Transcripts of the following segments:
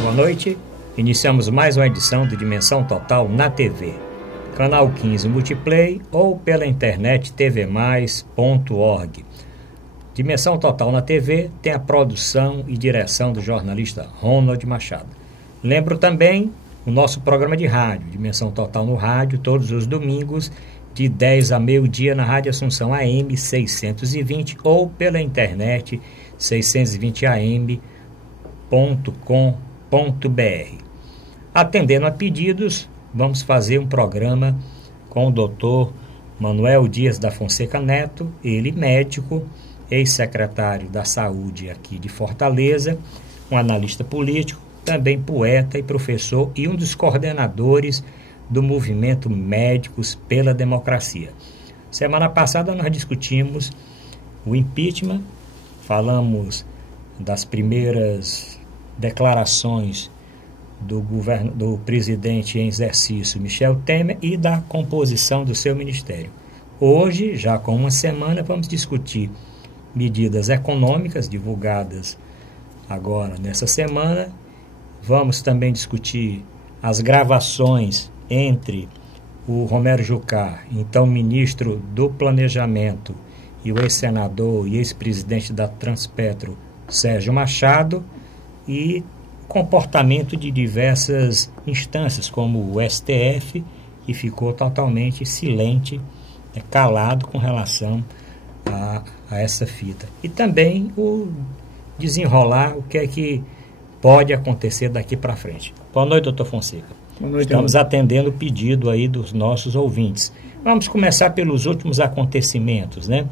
Boa noite, iniciamos mais uma edição do Dimensão Total na TV, canal 15 Multiplay ou pela internet tvmais.org. Dimensão Total na TV tem a produção e direção do jornalista Ronald Machado. Lembro também o nosso programa de rádio, Dimensão Total no rádio, todos os domingos, de 10 a meio-dia na Rádio Assunção AM 620 ou pela internet 620am.com.br. Atendendo a pedidos, vamos fazer um programa com o Dr. Manuel Dias da Fonseca Neto, ele médico, ex-secretário da Saúde aqui de Fortaleza, um analista político, também poeta e professor e um dos coordenadores do movimento Médicos pela Democracia. Semana passada nós discutimos o impeachment, falamos das primeiras declarações do presidente em exercício Michel Temer e da composição do seu ministério. Hoje, já com uma semana, vamos discutir medidas econômicas divulgadas agora nessa semana. Vamos também discutir as gravações entre o Romero Jucá, então ministro do Planejamento, e o ex-senador e ex-presidente da Transpetro, Sérgio Machado, e comportamento de diversas instâncias, como o STF, que ficou totalmente silente, calado com relação a essa fita. E também o desenrolar o que é que pode acontecer daqui para frente. Boa noite, doutor Fonseca. Boa noite. Estamos atendendo o pedido aí dos nossos ouvintes. Vamos começar pelos últimos acontecimentos, né?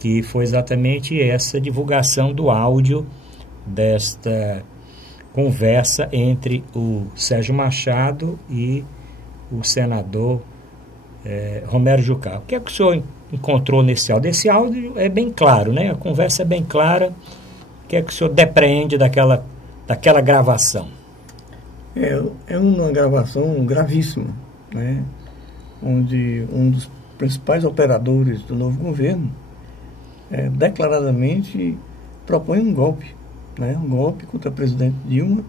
Que foi exatamente essa divulgação do áudio desta conversa entre o Sérgio Machado e o senador Romero Jucá. O que é que o senhor encontrou nesse áudio? Esse áudio é bem claro, né? A conversa é bem clara. O que é que o senhor depreende daquela gravação? É uma gravação gravíssima, né? Onde um dos principais operadores do novo governo declaradamente propõe um golpe, né? Um golpe contra a presidente Dilma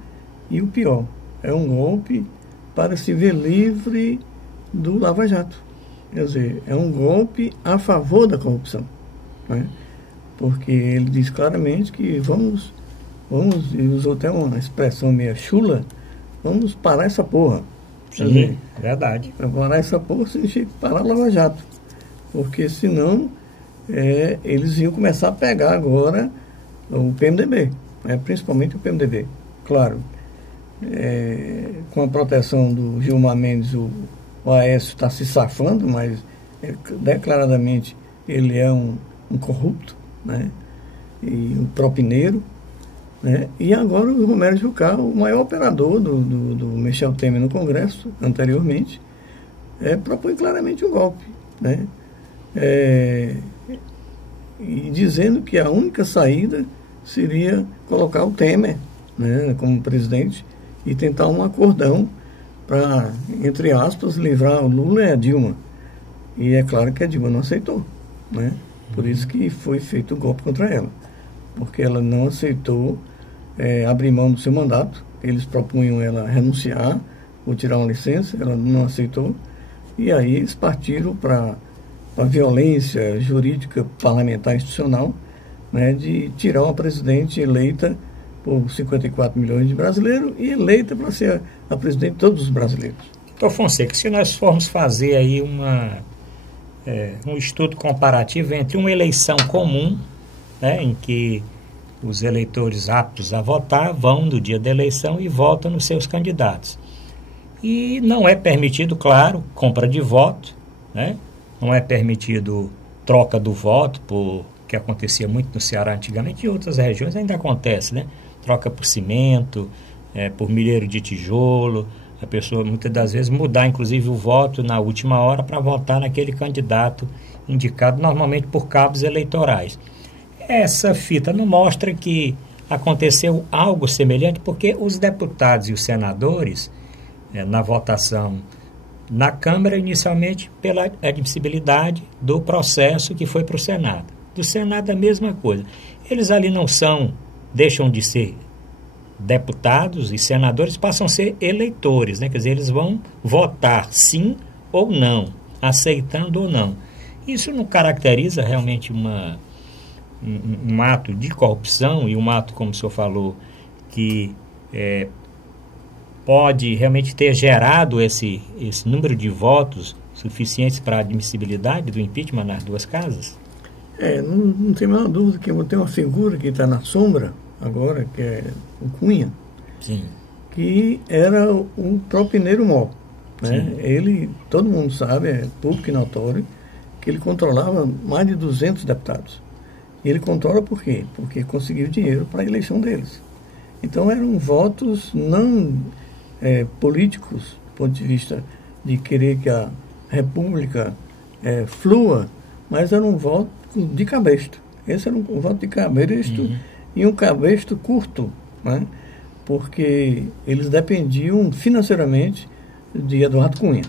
e o pior, é um golpe para se ver livre do Lava Jato. Quer dizer, é um golpe a favor da corrupção, né? Porque ele diz claramente que vamos, e usou até uma expressão meio chula, vamos parar essa porra. Sim, dizer, verdade. Parar essa porra significa parar o Lava Jato. Porque senão eles iam começar a pegar agora o PMDB, principalmente o PMDB. Claro, com a proteção do Gilmar Mendes, o Aécio está se safando, mas declaradamente ele é um corrupto, né? E um propineiro. Né? E agora o Romero Jucá, o maior operador do Michel Temer no Congresso, anteriormente, propõe claramente um golpe, né? E dizendo que a única saída seria colocar o Temer, né, como presidente e tentar um acordão para, entre aspas, livrar o Lula e a Dilma. E é claro que a Dilma não aceitou, né? Por isso que foi feito o golpe contra ela, porque ela não aceitou abrir mão do seu mandato. Eles propunham ela renunciar ou tirar uma licença, ela não aceitou, e aí eles partiram para a violência jurídica parlamentar institucional, né, de tirar uma presidente eleita por 54 milhões de brasileiros e eleita para ser a presidente de todos os brasileiros. Doutor Fonseca, se nós formos fazer aí um estudo comparativo entre uma eleição comum, né, em que os eleitores aptos a votar vão no dia da eleição e votam nos seus candidatos. E não é permitido, claro, compra de voto, né? Não é permitido troca do voto, que acontecia muito no Ceará antigamente, e em outras regiões ainda acontece, né? Troca por cimento, por milheiro de tijolo, a pessoa muitas das vezes mudar inclusive o voto na última hora para votar naquele candidato indicado normalmente por cabos eleitorais. Essa fita não mostra que aconteceu algo semelhante, porque os deputados e os senadores, na votação na Câmara, inicialmente pela admissibilidade do processo que foi para o Senado. Do Senado a mesma coisa. Eles ali não deixam de ser deputados e senadores passam a ser eleitores, né? Quer dizer, eles vão votar sim ou não, aceitando ou não. Isso não caracteriza realmente um ato de corrupção e um ato, como o senhor falou, que pode realmente ter gerado esse número de votos suficientes para a admissibilidade do impeachment nas duas casas? Não tem a menor dúvida que tem uma figura que está na sombra agora, que é o Cunha. Sim. Que era o próprio Mineiro Mó. Né? Ele, todo mundo sabe, é público e notório, que ele controlava mais de 200 deputados. E ele controla por quê? Porque conseguiu dinheiro para a eleição deles. Então eram votos não políticos, do ponto de vista de querer que a República flua, mas era um voto de cabresto. Esse era um voto de cabresto e um cabresto curto, né? Porque eles dependiam financeiramente de Eduardo Cunha.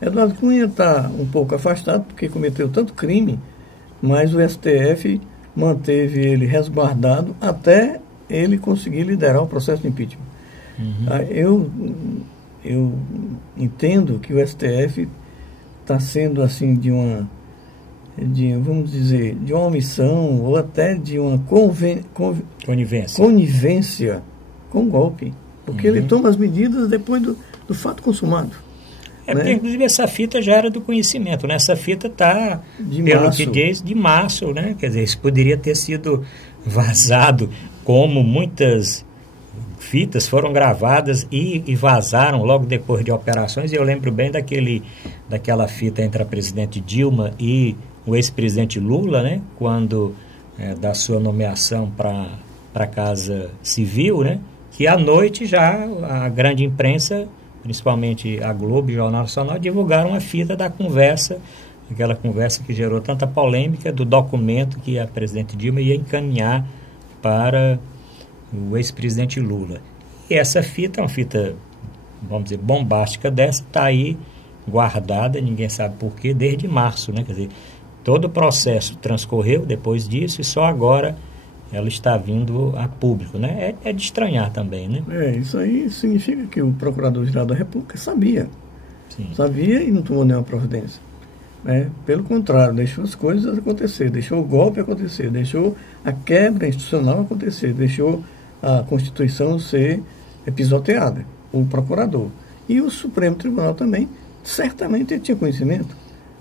Eduardo Cunha está um pouco afastado porque cometeu tanto crime, mas o STF manteve ele resguardado até ele conseguir liderar o processo de impeachment. Eu entendo que o STF está sendo assim vamos dizer, de uma omissão ou até de uma conivência com o golpe, porque ele toma as medidas depois do fato consumado. Porque, inclusive, essa fita já era do conhecimento, né? Essa fita está, pelo que diz, de março, né? Quer dizer, isso poderia ter sido vazado, como muitas fitas foram gravadas e vazaram logo depois de operações. E eu lembro bem daquela fita entre a presidente Dilma e o ex-presidente Lula, né? Quando da sua nomeação para a Casa Civil, né? Que à noite já a grande imprensa, principalmente a Globo e o Jornal Nacional, divulgaram a fita da conversa, aquela conversa que gerou tanta polêmica, do documento que a presidente Dilma ia encaminhar para o ex-presidente Lula. E essa fita é uma fita, vamos dizer, bombástica dessa, está aí guardada, ninguém sabe por quê, desde março, né? Quer dizer, todo o processo transcorreu depois disso e só agora ela está vindo a público, né? É de estranhar também, né? Isso aí significa que o Procurador-Geral da República sabia. Sim. Sabia e não tomou nenhuma providência. Pelo contrário, deixou as coisas acontecer, deixou o golpe acontecer, deixou a quebra institucional acontecer, deixou a Constituição ser pisoteada, o Procurador. E o Supremo Tribunal também, certamente ele tinha conhecimento,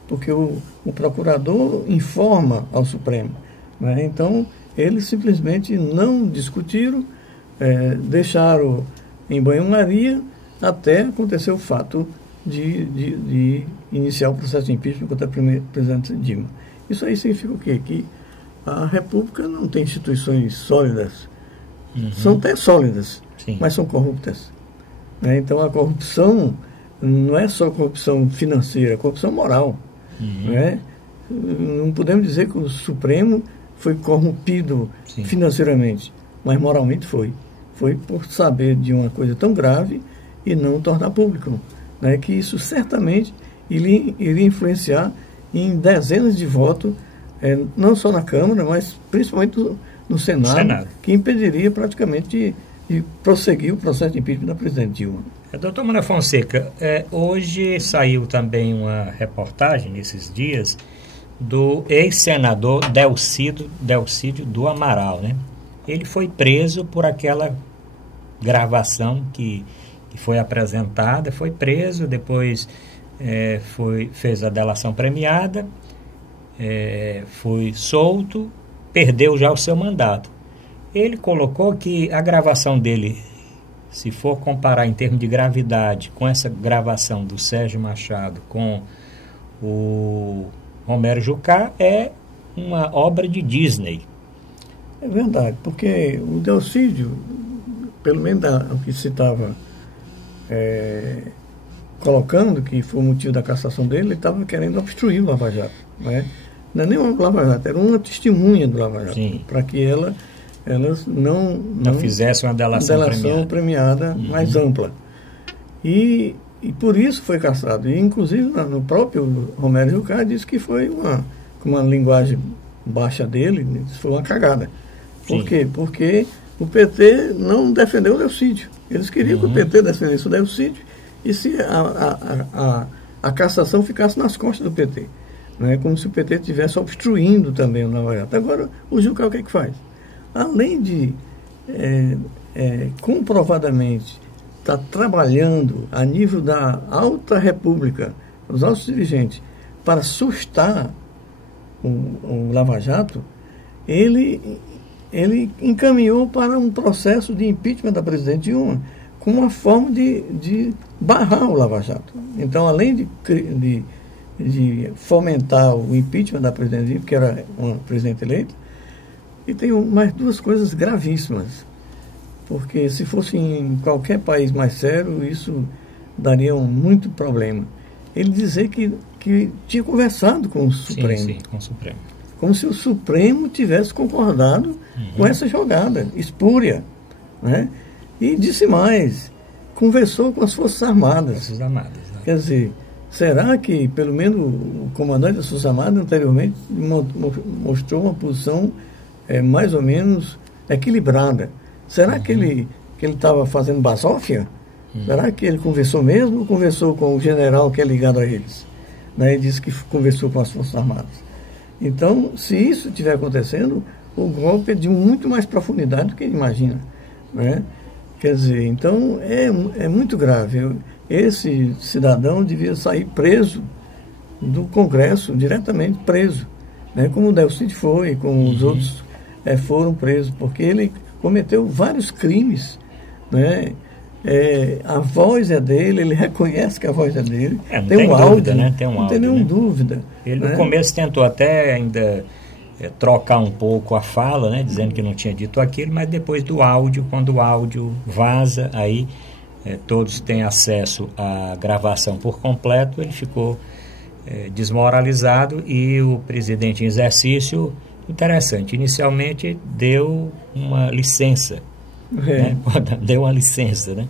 porque o Procurador informa ao Supremo. Né? Então, eles simplesmente não discutiram, deixaram em banho-maria até acontecer o fato de iniciar o processo de impeachment contra a presidente Dilma. Isso aí significa o quê? Que a República não tem instituições sólidas. São até sólidas, sim, mas são corruptas. Então a corrupção não é só corrupção financeira, é corrupção moral. Não podemos dizer que o Supremo foi corrompido, sim, financeiramente, mas moralmente foi. Foi por saber de uma coisa tão grave e não tornar público. Que isso certamente iria influenciar em dezenas de votos, não só na Câmara, mas principalmente no Senado, que impediria praticamente de prosseguir o processo de impeachment da presidente Dilma. Doutor Manuel Fonseca, hoje saiu também uma reportagem, nesses dias, do ex-senador Delcídio do Amaral, né? Ele foi preso por aquela gravação que foi apresentada, foi preso, depois fez a delação premiada, foi solto, perdeu já o seu mandato. Ele colocou que a gravação dele, se for comparar em termos de gravidade com essa gravação do Sérgio Machado com o Romero Jucá, é uma obra de Disney. É verdade, porque o Delcídio, pelo menos o que se estava colocando, que foi o motivo da cassação dele, ele estava querendo obstruir o Lava Jato. Não é nem uma Lava Jato, era uma testemunha do Lava Jato, para que elas não fizesse uma delação premiada mais ampla. E por isso foi cassado. E, inclusive, no próprio Romero Jucá disse que foi uma linguagem baixa dele, foi uma cagada. Por quê? Porque o PT não defendeu o Delcídio. Eles queriam que o PT defendesse o Delcídio e se a cassação ficasse nas costas do PT. Né? Como se o PT estivesse obstruindo também o Lava Jato. Agora, o Jucá o que é que faz? Além de comprovadamente estar trabalhando a nível da alta república, os altos dirigentes, para sustar o Lava Jato, ele encaminhou para um processo de impeachment da presidente Dilma com uma forma de barrar o Lava Jato. Então, além de fomentar o impeachment da presidente Dilma, que era uma presidente eleita, e tem mais duas coisas gravíssimas, porque se fosse em qualquer país mais sério, isso daria muito problema. Ele dizer que tinha conversado com o Supremo. Sim, com o Supremo. Como se o Supremo tivesse concordado com essa jogada espúria. Né? E disse mais, conversou com as Forças Armadas. Forças Armadas, né? Quer dizer, será que pelo menos o comandante das Forças Armadas anteriormente mostrou uma posição mais ou menos equilibrada? Será que ele estava fazendo basófia? Será que ele conversou mesmo ou conversou com o general que é ligado a eles? Né? Ele disse que conversou com as Forças Armadas. Então, se isso estiver acontecendo, o golpe é de muito mais profundidade do que ele imagina. Né? Quer dizer, então é muito grave. Esse cidadão devia sair preso do Congresso, diretamente preso. Né? Como o Delcídio foi, como os outros foram presos, porque ele cometeu vários crimes. Né? A voz é dele, ele reconhece que a voz é dele. Não tem um dúvida, áudio, né? Tem um não áudio, tem nenhuma né? dúvida. Ele no começo tentou até ainda trocar um pouco a fala, né? Dizendo que não tinha dito aquilo, mas depois do áudio, quando o áudio vaza, aí todos têm acesso à gravação por completo, ele ficou desmoralizado e o presidente em exercício, interessante, inicialmente deu uma licença. Né? Deu uma licença, né?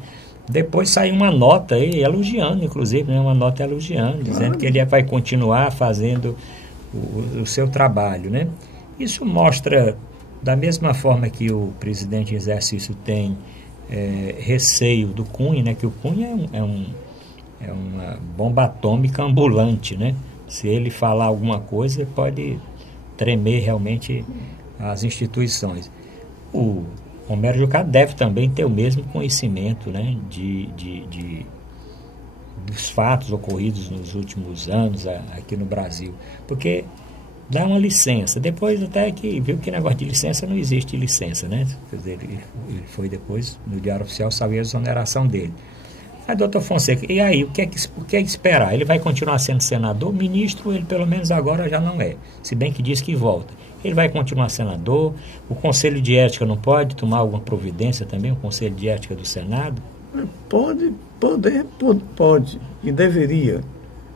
Depois saiu uma nota aí, elogiando, inclusive, né? Uma nota elogiando, dizendo que ele vai continuar fazendo o seu trabalho, né? Isso mostra, da mesma forma que o presidente em exercício tem receio do Cunha, né? Que o Cunha é uma bomba atômica ambulante, né? Se ele falar alguma coisa, pode tremer realmente as instituições. O Romero Jucá deve também ter o mesmo conhecimento, né, dos fatos ocorridos nos últimos anos aqui no Brasil, porque dá uma licença, depois até que viu que negócio de licença não existe licença, né? Quer dizer, ele foi depois, no Diário Oficial, saiu a exoneração dele. Aí, doutor Fonseca, e aí, o que é esperar? Ele vai continuar sendo senador? Ministro, ele pelo menos agora já não é, se bem que diz que volta. Ele vai continuar senador? O Conselho de Ética não pode tomar alguma providência também, o Conselho de Ética do Senado? Pode e deveria.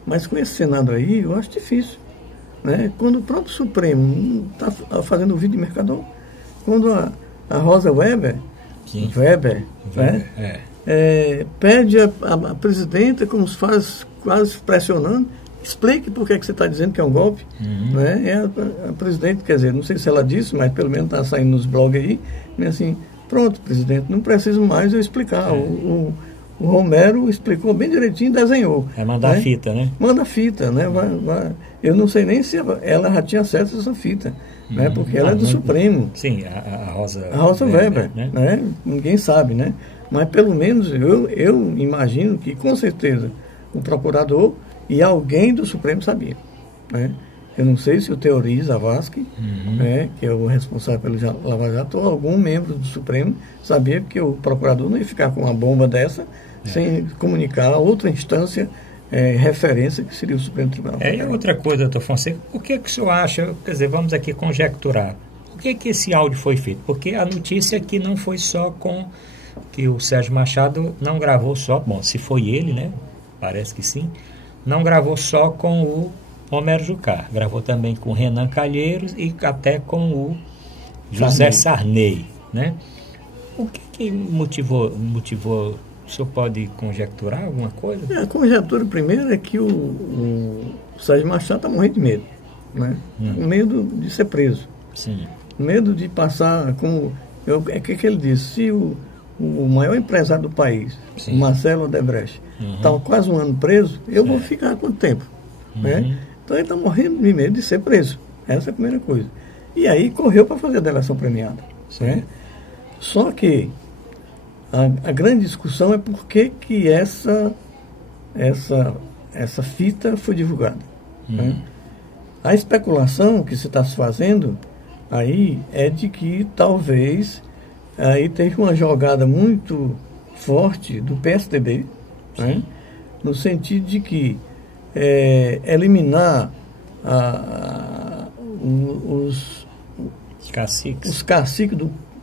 Mas com esse Senado aí, eu acho difícil. Né? Quando o próprio Supremo está fazendo o vídeo de Mercador, quando a Rosa Weber, né? Pede a presidenta, como se faz, quase pressionando, explique por que você está dizendo que é um golpe. Né? A presidente, quer dizer, não sei se ela disse, mas pelo menos está saindo nos blogs aí, assim, pronto, presidente, não preciso mais eu explicar. O Romero explicou bem direitinho, desenhou. Mandar a fita, né? Manda a fita, né? Eu não sei nem se ela já tinha acesso a essa fita, né? Porque ela é do Supremo. Sim, a Rosa Weber, né? Ninguém sabe, né? Mas pelo menos eu imagino que com certeza o procurador e alguém do Supremo sabia, né? Eu não sei se o Teori Zavascki, né, que é o responsável pelo Lava Jato, ou algum membro do Supremo sabia que o procurador não ia ficar com uma bomba dessa sem comunicar a outra instância referência, que seria o Supremo Tribunal Federal. E outra coisa, doutor Fonseca, o que o senhor acha, quer dizer, vamos aqui conjecturar, por que esse áudio foi feito? Porque a notícia aqui não foi só com que o Sérgio Machado não gravou só, bom, se foi ele, né, parece que sim, não gravou só com o Romero Jucá, gravou também com o Renan Calheiros e até com o José Sarney, né? O que motivou, o senhor pode conjecturar alguma coisa? A conjectura primeiro é que o Sérgio Machado está morrendo de medo, né? Medo de ser preso. Sim. Medo de passar, como que ele disse? Se o maior empresário do país, o Marcelo Odebrecht, está quase um ano preso, eu vou ficar quanto tempo? Né? Então ele está morrendo de medo de ser preso. Essa é a primeira coisa. E aí correu para fazer a delação premiada. Né? Só que a grande discussão é por que essa fita foi divulgada. Né? A especulação que se está se fazendo aí é de que talvez aí teve uma jogada muito forte do PSDB, né? No sentido de que eliminar os caciques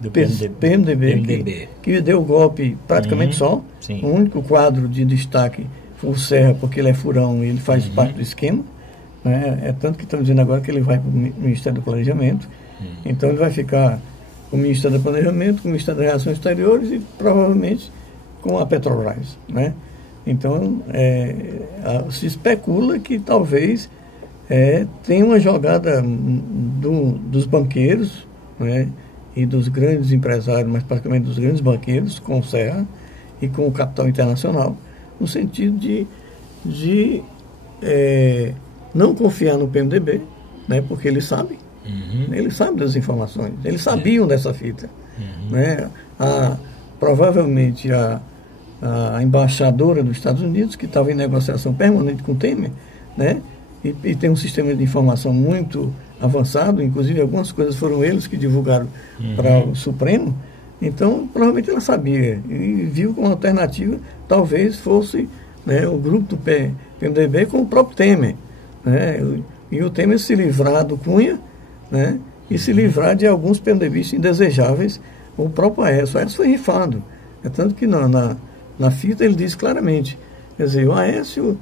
do PMDB. Que deu o golpe praticamente só. O único quadro de destaque foi o Serra, porque ele é furão e ele faz parte do esquema. Né? É tanto que estão dizendo agora que ele vai para o Ministério do Planejamento. Então ele vai ficar com o Ministério do Planejamento, com o Ministério das Relações Exteriores e provavelmente com a Petrobras. Né? Então se especula que talvez tenha uma jogada dos banqueiros, né? E dos grandes empresários, mas praticamente dos grandes banqueiros, com o Serra e com o capital internacional, no sentido de não confiar no PMDB, né, porque ele sabe das informações, eles sabiam dessa fita. Né? Provavelmente a embaixadora dos Estados Unidos, que estava em negociação permanente com o Temer, né, e tem um sistema de informação muito avançado, inclusive algumas coisas foram eles que divulgaram para o Supremo, então provavelmente ela sabia e viu como alternativa talvez fosse, né, o grupo do PMDB com o próprio Temer, né, e o Temer se livrar do Cunha, né, e se livrar de alguns PMDBistas indesejáveis, o próprio Aécio. O Aécio foi rifado, tanto que na fita ele diz claramente, quer dizer, o Aécio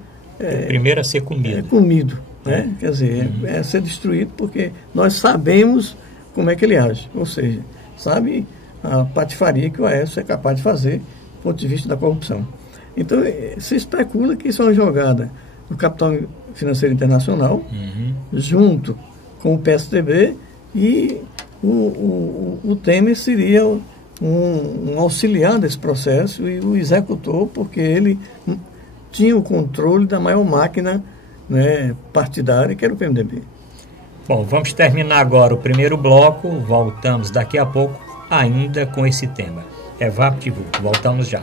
primeiro a ser comido. Comido. Né? Quer dizer, ser destruído porque nós sabemos como é que ele age, ou seja, sabe a patifaria que o Aécio é capaz de fazer do ponto de vista da corrupção. Então se especula que isso é uma jogada do capital financeiro internacional junto com o PSDB, e o Temer seria um auxiliar desse processo e o executor, porque ele tinha o controle da maior máquina, né, partidária, que era o PMDB. Bom, vamos terminar agora o primeiro bloco, voltamos daqui a pouco ainda com esse tema. VaptVupt, voltamos já.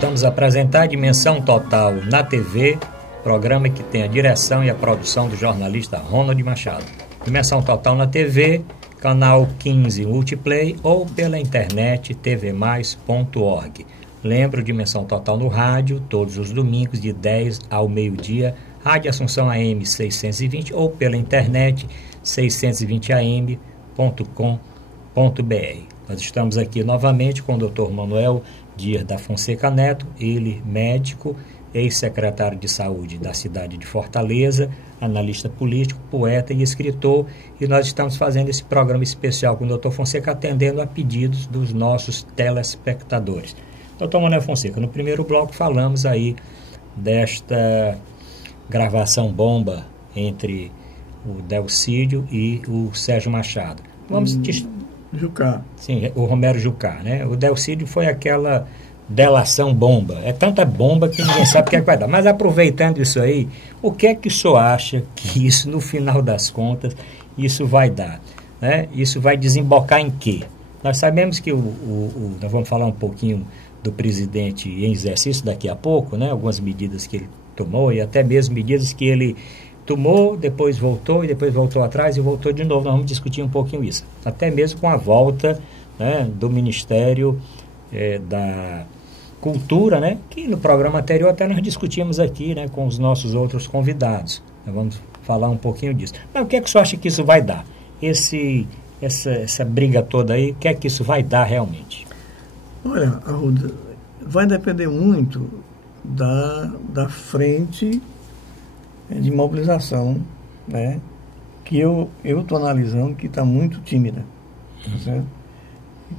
Vamos apresentar Dimensão Total na TV, programa que tem a direção e a produção do jornalista Ronald Machado. Dimensão Total na TV, canal 15 Multiplay ou pela internet tvmais.org. Lembro, Dimensão Total no rádio, todos os domingos de 10 ao meio-dia, Rádio Assunção AM 620 ou pela internet 620am.com.br. Nós estamos aqui novamente com o Dr. Manuel Dias da Fonseca Neto, ele médico, ex-secretário de Saúde da cidade de Fortaleza, analista político, poeta e escritor, e nós estamos fazendo esse programa especial com o Dr. Fonseca atendendo a pedidos dos nossos telespectadores. Dr. Manuel Fonseca, no primeiro bloco falamos aí desta gravação bomba entre o Delcídio e o Sérgio Machado. Vamos Jucá. Sim, o Romero Jucá, né? O Delcídio foi aquela delação bomba. É tanta bomba que ninguém sabe o que é que vai dar. Mas aproveitando isso aí, o que é que o senhor acha que isso, no final das contas, isso vai dar? Né? Isso vai desembocar em quê? Nós sabemos que nós vamos falar um pouquinho do presidente em exercício daqui a pouco, né? Algumas medidas que ele tomou e até mesmo medidas que ele tomou, depois voltou e depois voltou atrás e voltou de novo. Nós vamos discutir um pouquinho isso. Até mesmo com a volta, né, do Ministério cultura, né? Que no programa anterior até nós discutimos aqui, né, com os nossos outros convidados. Nós vamos falar um pouquinho disso. Mas o que é que você acha que isso vai dar? Essa briga toda aí, o que é que isso vai dar realmente? Olha, Arruda, vai depender muito da frente de mobilização, né? Que eu estou analisando que está muito tímida, tá certo?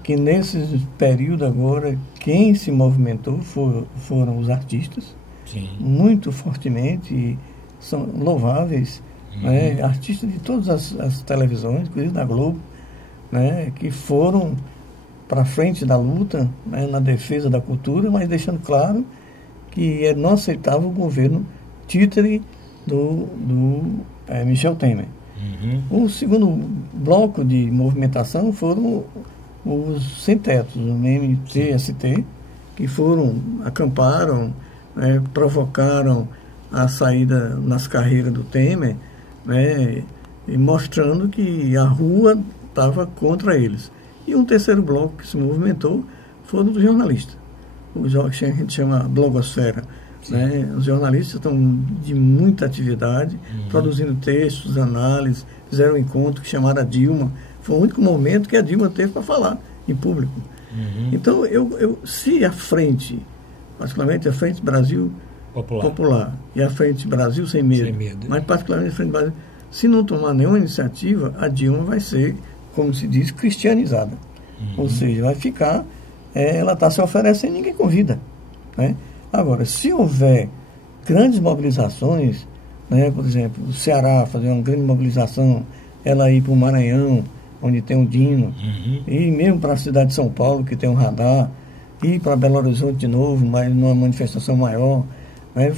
Que nesse período agora, quem se movimentou foram os artistas, sim, muito fortemente, e são louváveis, né? Artistas de todas as televisões, inclusive da Globo, né? Que foram para frente da luta, né? Na defesa da cultura, mas deixando claro que é não aceitável o governo títere do Michel Temer. O segundo bloco de movimentação foram os sem-tetos, o MTST, que acamparam, né, provocaram a saída nas carreiras do Temer, né, e mostrando que a rua estava contra eles. E um terceiro bloco que se movimentou foram os jornalistas, o que a gente chama blogosfera. Né? Os jornalistas estão de muita atividade, produzindo textos, análises, fizeram um encontro que chamaram a Dilma. Foi o único momento que a Dilma teve para falar em público. Então, se a frente, particularmente a Frente Brasil Popular e a Frente Brasil Sem Medo, mas particularmente a Frente Brasil, se não tomar nenhuma iniciativa, a Dilma vai ser, como se diz, cristianizada. Ou seja, vai ficar, ela está se oferecendo e ninguém convida, né? Agora, se houver grandes mobilizações, né, por exemplo, o Ceará fazer uma grande mobilização, ela ir para o Maranhão, onde tem um Dino, e mesmo para a cidade de São Paulo, que tem um radar, ir para Belo Horizonte de novo, mas numa manifestação maior, né,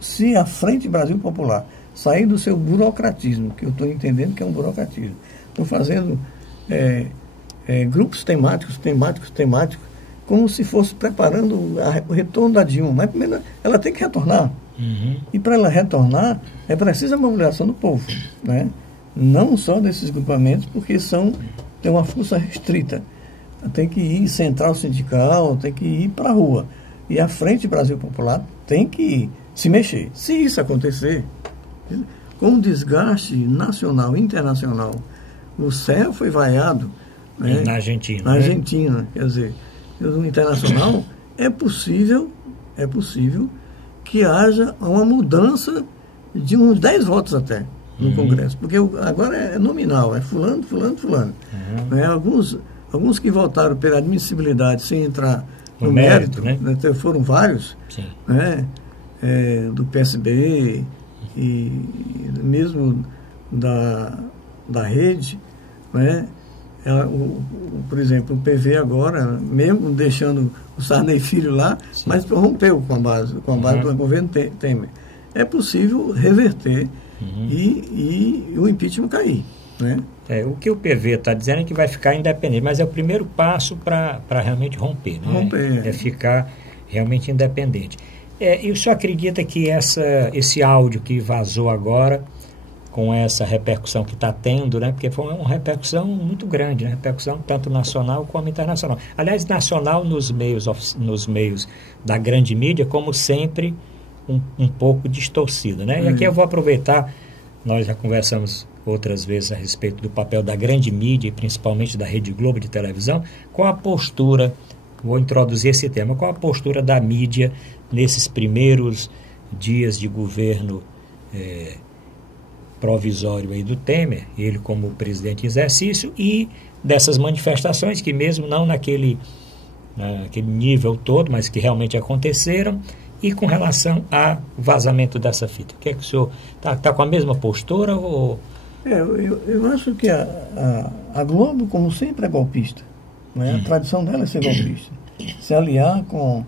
se a Frente Brasil Popular sair do seu burocratismo, que eu estou entendendo que é um burocratismo, estão fazendo grupos temáticos, como se fosse preparando o retorno da Dilma. Mas primeiro ela tem que retornar. E para ela retornar, é preciso a mobilização do povo, né? Não só desses grupamentos, porque tem uma força restrita. Tem que ir central sindical, tem que ir para a rua. E a Frente Brasil Popular tem que se mexer. Se isso acontecer, com um desgaste nacional e internacional, o CER foi vaiado, né? Na Argentina. Na Argentina, quer dizer, no internacional, é possível que haja uma mudança de uns 10 votos até no Congresso, porque agora é nominal, é fulano. Né? Alguns que votaram pela admissibilidade sem entrar no mérito, né? Foram vários, né? Do PSB e mesmo da rede, né? Por exemplo, o PV agora, mesmo deixando o Sarney Filho lá, mas rompeu com a base do governo Temer. É possível reverter e o impeachment cair, né? O que o PV está dizendo é que vai ficar independente, mas é o primeiro passo para realmente romper, né? É ficar realmente independente. E o senhor acredita que esse áudio que vazou agora, com essa repercussão que está tendo, né? Porque foi uma repercussão muito grande, né? Repercussão tanto nacional como internacional. Aliás, nacional nos meios da grande mídia, como sempre, um pouco distorcida, né? E aqui eu vou aproveitar, nós já conversamos outras vezes a respeito do papel da grande mídia, e principalmente da Rede Globo de televisão, qual a postura, vou introduzir esse tema, qual a postura da mídia nesses primeiros dias de governo provisório aí do Temer, ele como presidente em exercício, e dessas manifestações que mesmo não naquele nível todo, mas que realmente aconteceram, e com relação ao vazamento dessa fita. O que é que o senhor está com a mesma postura? Ou... Eu acho que a Globo, como sempre, é golpista, né? A tradição dela é ser golpista, se aliar com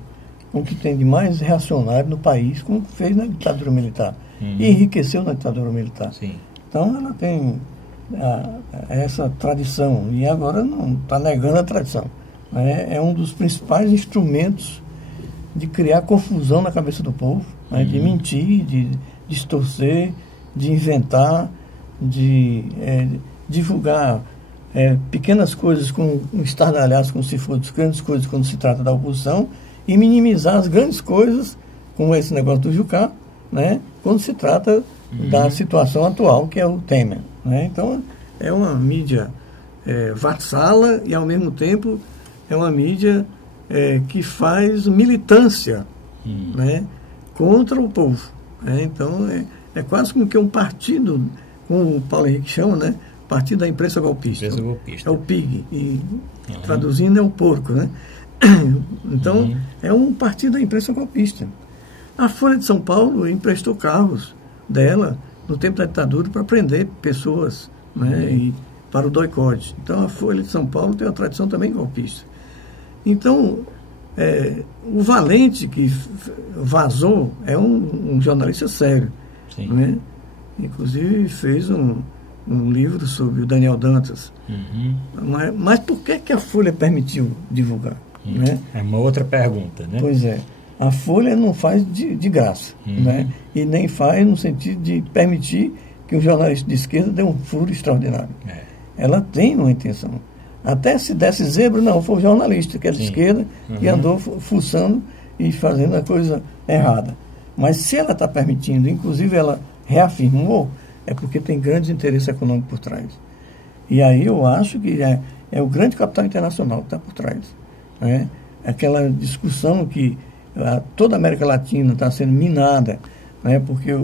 o que tem de mais reacionário no país, como fez na ditadura militar. E enriqueceu na ditadura militar. Então ela tem essa tradição e agora não está negando a tradição. É um dos principais instrumentos de criar confusão na cabeça do povo, né? De mentir, de distorcer, de inventar, de divulgar pequenas coisas com um estardalhaço, como se fossem grandes coisas quando se trata da oposição, e minimizar as grandes coisas, como esse negócio do Jucá, né, quando se trata da situação atual, que é o Temer. Né? Então, é uma mídia vassala e, ao mesmo tempo, é uma mídia que faz militância né, contra o povo. Né? Então, é quase como que um partido, como o Paulo Henrique chama, né? Partido da imprensa golpista. É o PIG. E, traduzindo, é o porco. Né? Então, é um partido da imprensa golpista. A Folha de São Paulo emprestou carros dela no tempo da ditadura para prender pessoas, né, e para o doicode. Então, a Folha de São Paulo tem uma tradição também golpista. Então, o Valente, que vazou, é um jornalista sério. Né? Inclusive, fez um livro sobre o Daniel Dantas. Mas por que a Folha permitiu divulgar? Né? É uma outra pergunta, né? Pois é. A Folha não faz de graça, né? E nem faz no sentido de permitir que um jornalista de esquerda dê um furo extraordinário. Ela tem uma intenção. Até se desse zebra, não, foi o jornalista que é de esquerda e andou fuçando e fazendo a coisa errada. Mas se ela está permitindo, inclusive ela reafirmou, é porque tem grandes interesses econômicos por trás. E aí eu acho que é o grande capital internacional que está por trás. Né? Aquela discussão que toda a América Latina está sendo minada, né? Porque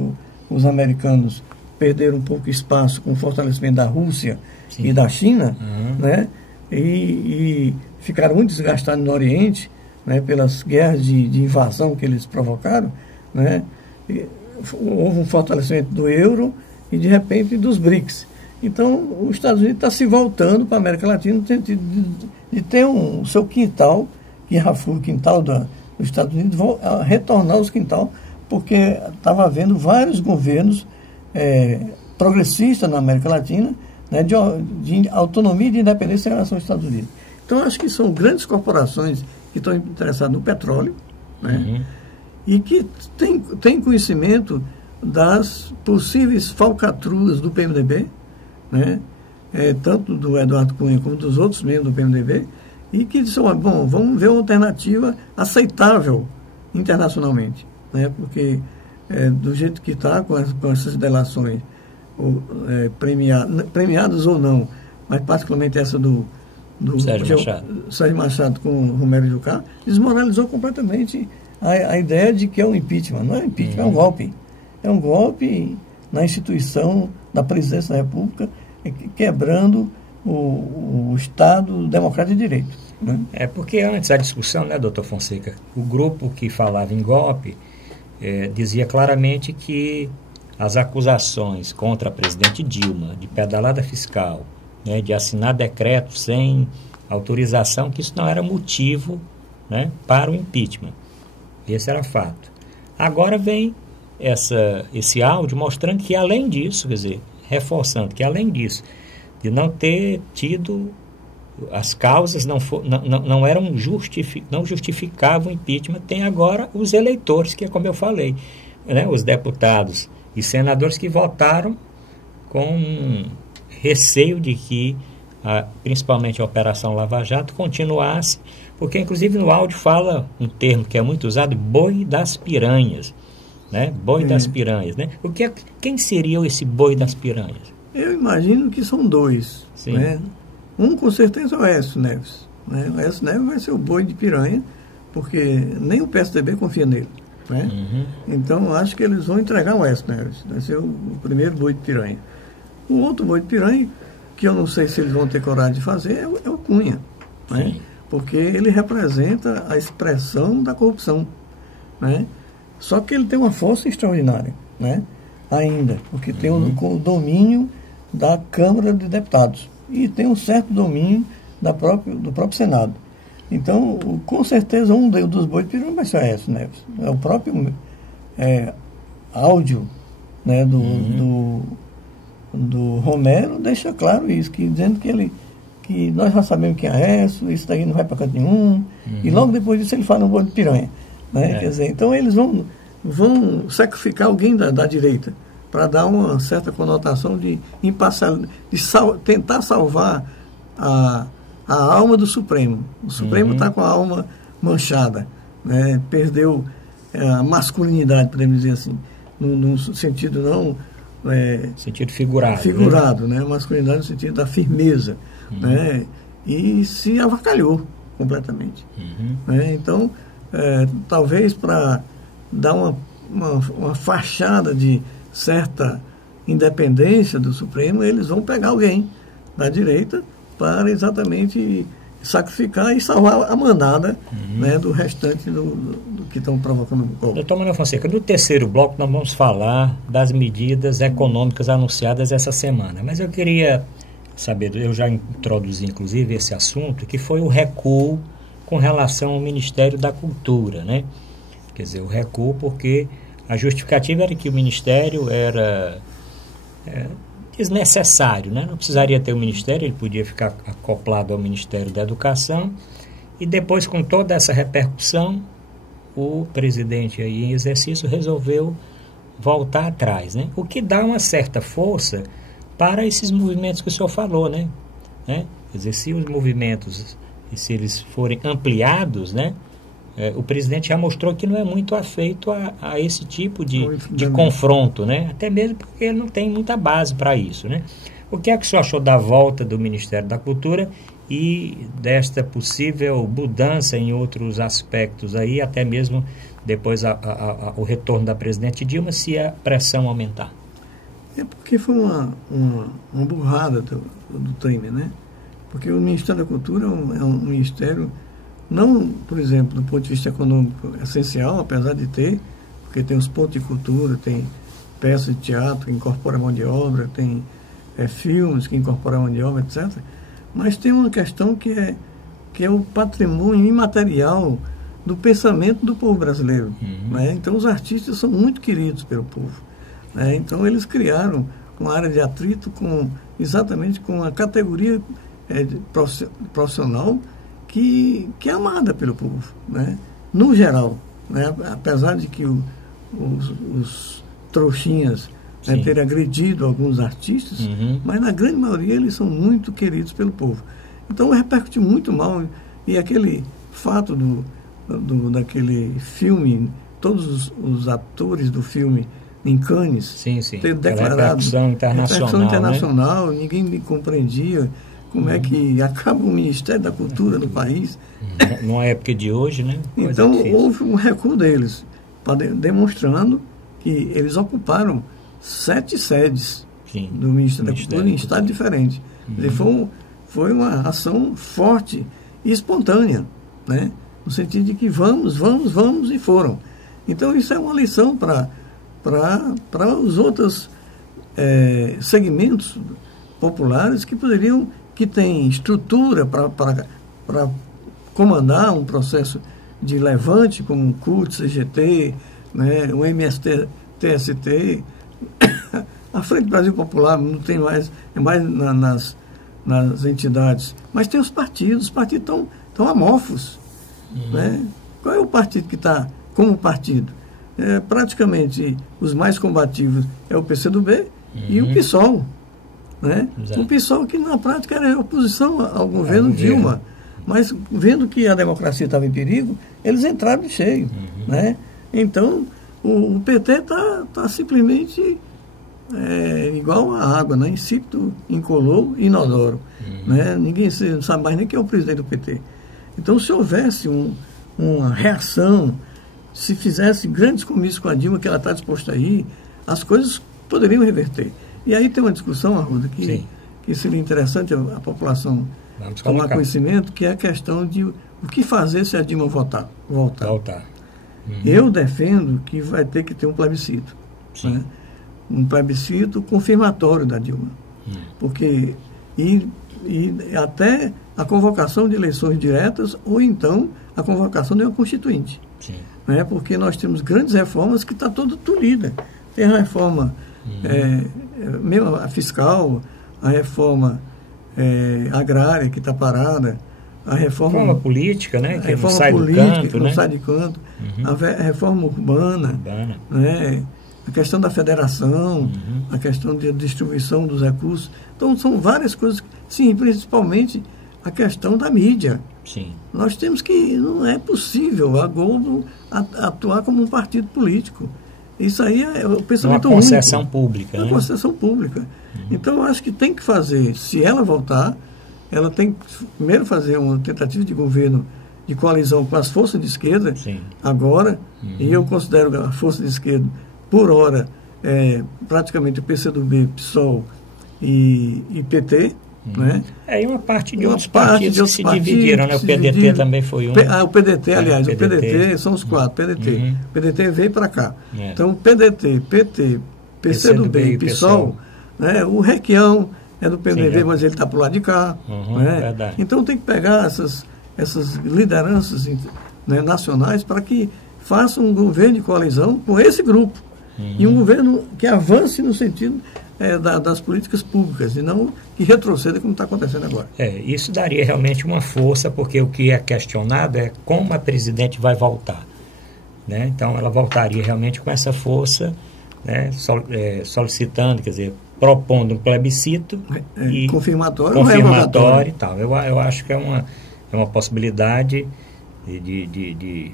os americanos perderam um pouco de espaço com o fortalecimento da Rússia e da China, né? E ficaram muito desgastados no Oriente, né? Pelas guerras de invasão que eles provocaram, né? Houve um fortalecimento do euro e, de repente, dos BRICS. Então, os Estados Unidos está se voltando para a América Latina no sentido de ter o seu quintal, que já foi o quintal dos Estados Unidos, vão retornar os quintal, porque estava havendo vários governos progressistas na América Latina, né, de autonomia e de independência em relação aos Estados Unidos. Então, acho que são grandes corporações que estão interessadas no petróleo, né, e que têm conhecimento das possíveis falcatruas do PMDB, né, tanto do Eduardo Cunha como dos outros membros do PMDB, e que disseram, bom, vamos ver uma alternativa aceitável internacionalmente, né, porque do jeito que está, com essas delações premiadas ou não, mas particularmente essa do Sérgio Machado com o Romero Jucá, desmoralizou completamente a ideia de que é um impeachment. Não é um impeachment, é um golpe. É um golpe na instituição da presidência da República, quebrando o Estado democrático de direito. Né? Porque antes da discussão, né, doutor Fonseca, o grupo que falava em golpe dizia claramente que as acusações contra a presidente Dilma de pedalada fiscal, né, de assinar decretos sem autorização, que isso não era motivo, né, para o impeachment. Esse era fato. Agora vem esse áudio mostrando que, além disso, quer dizer, reforçando que, além disso, de não ter tido as causas, não justificavam o impeachment, tem agora os eleitores, que é como eu falei, né, os deputados e senadores que votaram com receio de que, principalmente a Operação Lava Jato, continuasse, porque inclusive no áudio fala um termo que é muito usado, boi das piranhas, né? Boi das piranhas, né? Quem seria esse boi das piranhas? Eu imagino que são dois. Sim. Né? Um com certeza é o Aécio Neves. Né? O Aécio Neves vai ser o boi de piranha, porque nem o PSDB confia nele. Né? Então acho que eles vão entregar o Aécio Neves. Vai ser o primeiro boi de piranha. O outro boi de piranha, que eu não sei se eles vão ter coragem de fazer, é o Cunha. Né? Porque ele representa a expressão da corrupção. Né? Só que ele tem uma força extraordinária, né? Ainda, porque tem o domínio da Câmara de Deputados e tem um certo domínio do próprio Senado. Então, com certeza, um dos bois de piranha vai ser Aécio Neves. É o próprio áudio, né, do Romero deixa claro isso, dizendo que nós já sabemos quem é Aécio, isso daí não vai para canto nenhum, e logo depois disso ele fala um boi de piranha. Né? Quer dizer, então eles vão sacrificar alguém da direita para dar uma certa conotação de tentar salvar a alma do Supremo. O Supremo está com a alma manchada, né? Perdeu a masculinidade, podemos dizer assim, no sentido não... sentido figurado. Figurado, né? A masculinidade no sentido da firmeza, né? E se avacalhou completamente. Né? Então, talvez para dar uma fachada de certa independência do Supremo, eles vão pegar alguém da direita para exatamente sacrificar e salvar a mandada, né, do restante do que estão provocando o golpe. Doutor Manuel Fonseca, no terceiro bloco nós vamos falar das medidas econômicas anunciadas essa semana, mas eu queria saber, eu já introduzi inclusive esse assunto, que foi o recuo com relação ao Ministério da Cultura, né? Quer dizer, o recuo porque a justificativa era que o Ministério era desnecessário, né? Não precisaria ter o Ministério, ele podia ficar acoplado ao Ministério da Educação, e depois, com toda essa repercussão, o presidente aí em exercício resolveu voltar atrás, né? O que dá uma certa força para esses movimentos que o senhor falou, né? Quer dizer, se os movimentos, e se eles forem ampliados, né? O presidente já mostrou que não é muito afeito a esse tipo de confronto, né? Até mesmo porque ele não tem muita base para isso, né? O que é que o senhor achou da volta do Ministério da Cultura e desta possível mudança em outros aspectos aí, até mesmo depois o retorno da presidente Dilma, se a pressão aumentar? É porque foi uma burrada do Temer, né? Porque o Ministério da Cultura é um ministério, não, por exemplo, do ponto de vista econômico, essencial, apesar de ter, porque tem os pontos de cultura, tem peças de teatro que incorporam mão de obra, tem filmes que incorporam mão de obra, etc. Mas tem uma questão que é o patrimônio imaterial do pensamento do povo brasileiro. Né? Então, os artistas são muito queridos pelo povo. Né? Então, eles criaram uma área de atrito exatamente com a categoria profissional que é amada pelo povo, né? No geral, né? Apesar de que os trouxinhas terem agredido alguns artistas, mas na grande maioria eles são muito queridos pelo povo. Então repercute muito mal, e aquele fato daquele filme, todos os atores do filme em Cannes ter declarado repercussão internacional, né? Ninguém me compreendia como é que acaba o Ministério da Cultura no país. Numa época de hoje, né? Então, houve um recuo deles, demonstrando que eles ocuparam 7 sedes do Ministério da Cultura em estados diferentes. Foi uma ação forte e espontânea, né? No sentido de que vamos, e foram. Então, isso é uma lição para os outros segmentos populares que têm estrutura para comandar um processo de levante, como o CUT, CGT, né, o MST-TST. A Frente Brasil Popular não tem mais, é mais nas entidades. Mas tem os partidos estão amorfos. Né? Qual é o partido que está como partido? Praticamente os mais combativos é o PCdoB e o PSOL. Né? O PSOL que na prática era oposição ao governo Dilma, mas vendo que a democracia estava em perigo, eles entraram de cheio. Né? Então o PT está simplesmente igual a água, né? Insípido, incolor e inodoro. Né? Ninguém sabe mais nem quem é o presidente do PT. Então, se houvesse uma reação, se fizesse grandes comícios com a Dilma, que ela está disposta a ir, as coisas poderiam reverter. E aí tem uma discussão, Arruda, que seria interessante a população tomar conhecimento, que é a questão de o que fazer se a Dilma voltar. Eu defendo que vai ter que ter um plebiscito. Né? Um plebiscito confirmatório da Dilma. Porque e até a convocação de eleições diretas ou então a convocação de uma constituinte. Né? Porque nós temos grandes reformas que está toda tolhida. Tem a reforma mesmo a fiscal, a reforma agrária que está parada, a reforma política, né? Que não sai do canto, não sai de canto, a reforma urbana. Né? A questão da federação, a questão da distribuição dos recursos. Então, são várias coisas. Sim, principalmente a questão da mídia. Sim. Nós temos que... Não é possível a Globo atuar como um partido político. Isso aí é o pensamento único. Uma concessão pública. Uma concessão pública. Então, eu acho que tem que fazer, se ela voltar, ela tem que primeiro fazer uma tentativa de governo de coalizão com as forças de esquerda, Sim. agora, e eu considero a força de esquerda, por hora, praticamente o PCdoB, PSOL e PT, né? E uma parte de outros partidos que se dividiram, né? O PDT também foi um. O PDT, aliás, o PDT são os quatro, PDT. O PDT veio para cá. Então, o PDT, PT, PCdoB e PSOL, né? O Requião é do PMDB, mas ele está para o lado de cá. Né? Então, tem que pegar essas lideranças, né, nacionais para que façam um governo de coalizão com esse grupo. E um governo que avance no sentido das políticas públicas, e não que retroceda como está acontecendo agora. Isso daria realmente uma força, porque o que é questionado é como a presidente vai voltar. Né? Então, ela voltaria realmente com essa força, né, solicitando, quer dizer, propondo um plebiscito e confirmatório e tal. Eu acho que é uma possibilidade de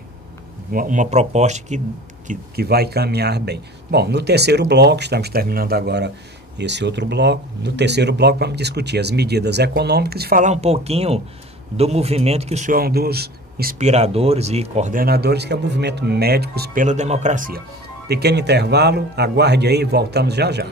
uma proposta que vai caminhar bem. Bom, no terceiro bloco, estamos terminando agora esse outro bloco, no terceiro bloco vamos discutir as medidas econômicas e falar um pouquinho do movimento que o senhor é um dos inspiradores e coordenadores, que é o Movimento Médicos pela Democracia. Pequeno intervalo, aguarde aí, voltamos já já.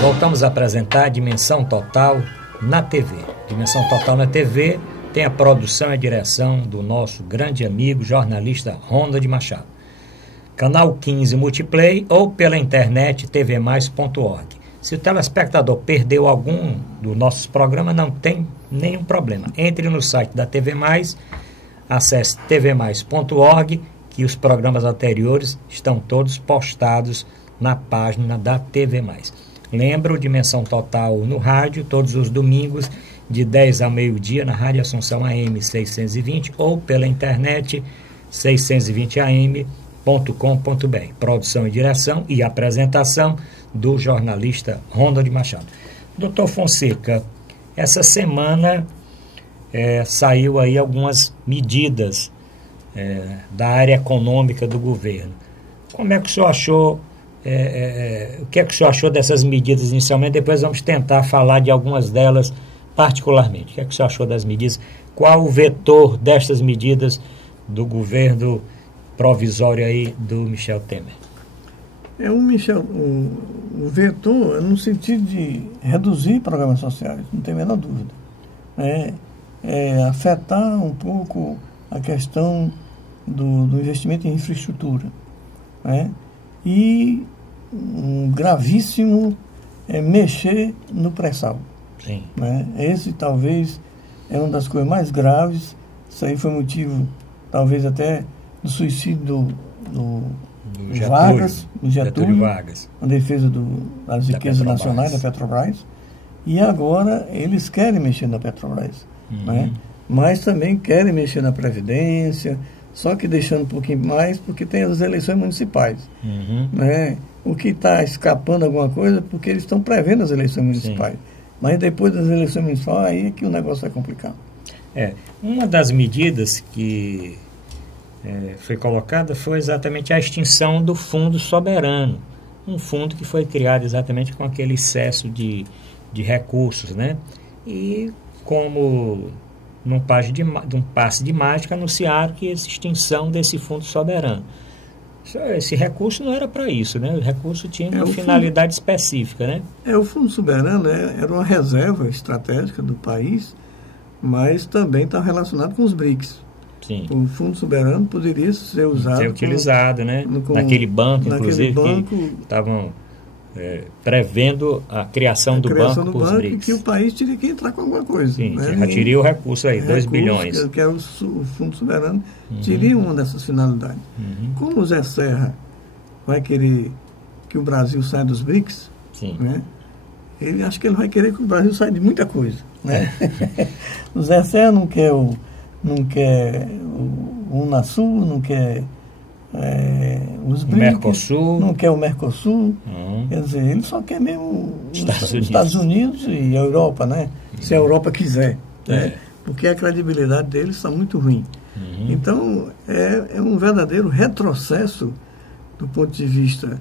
Voltamos a apresentar Dimensão Total na TV. Dimensão Total na TV tem a produção e a direção do nosso grande amigo jornalista Ronald Machado. Canal 15 Multiplay ou pela internet tvmais.org. Se o telespectador perdeu algum dos nossos programas, não tem nenhum problema. Entre no site da TV Mais, acesse tvmais.org, que os programas anteriores estão todos postados na página da TV Mais. Lembro, Dimensão Total no rádio, todos os domingos, de 10 ao meio-dia, na Rádio Assunção AM 620 ou pela internet 620am.com.br. Produção e direção e apresentação do jornalista Ronald Machado. Doutor Fonseca, essa semana saiu aí algumas medidas da área econômica do governo. Como é que o senhor achou? O que é que o senhor achou dessas medidas inicialmente? Depois vamos tentar falar de algumas delas particularmente. O que é que o senhor achou das medidas? Qual o vetor destas medidas do governo provisório aí do Michel Temer? O vetor é no sentido de reduzir programas sociais, não tem a menor dúvida. Afetar um pouco a questão do investimento em infraestrutura. E um gravíssimo mexer no pré-sal. Sim. Esse talvez é uma das coisas mais graves. Isso aí foi motivo talvez até do suicídio do Getúlio Vargas, a defesa das riquezas nacionais da Petrobras. E agora eles querem mexer na Petrobras, mas também querem mexer na Previdência, só que deixando um pouquinho mais, porque tem as eleições municipais. O que está escapando alguma coisa, porque eles estão prevendo as eleições municipais. Sim. Mas depois das eleições municipais, aí é que o negócio vai complicar. Uma das medidas que foi colocada foi exatamente a extinção do Fundo Soberano. Um fundo que foi criado exatamente com aquele excesso de recursos, né? E como num passe de mágica, anunciaram que essa extinção desse Fundo Soberano. Esse recurso não era para isso, né? O recurso tinha uma finalidade específica, né? O Fundo Soberano era uma reserva estratégica do país, mas também está relacionado com os BRICS. Sim. O fundo soberano poderia ser usado... Ser utilizado, né? Naquele banco, inclusive, que estavam prevendo a criação do banco para os BRICS. E que o país teria que entrar com alguma coisa. Sim, né? já teria o recurso aí, 2 bilhões. Que é o fundo soberano, teria uma dessas finalidades. Como o Zé Serra vai querer que o Brasil saia dos BRICS, sim, né? Acho que ele vai querer que o Brasil saia de muita coisa. Né? O Zé Serra não quer o Unasul, não quer os BRICS, Mercosul. não quer o Mercosul. Quer dizer, ele só quer mesmo os Estados Unidos e a Europa, né? Se a Europa quiser. Né? Porque a credibilidade deles está muito ruim. Então, é um verdadeiro retrocesso do ponto de vista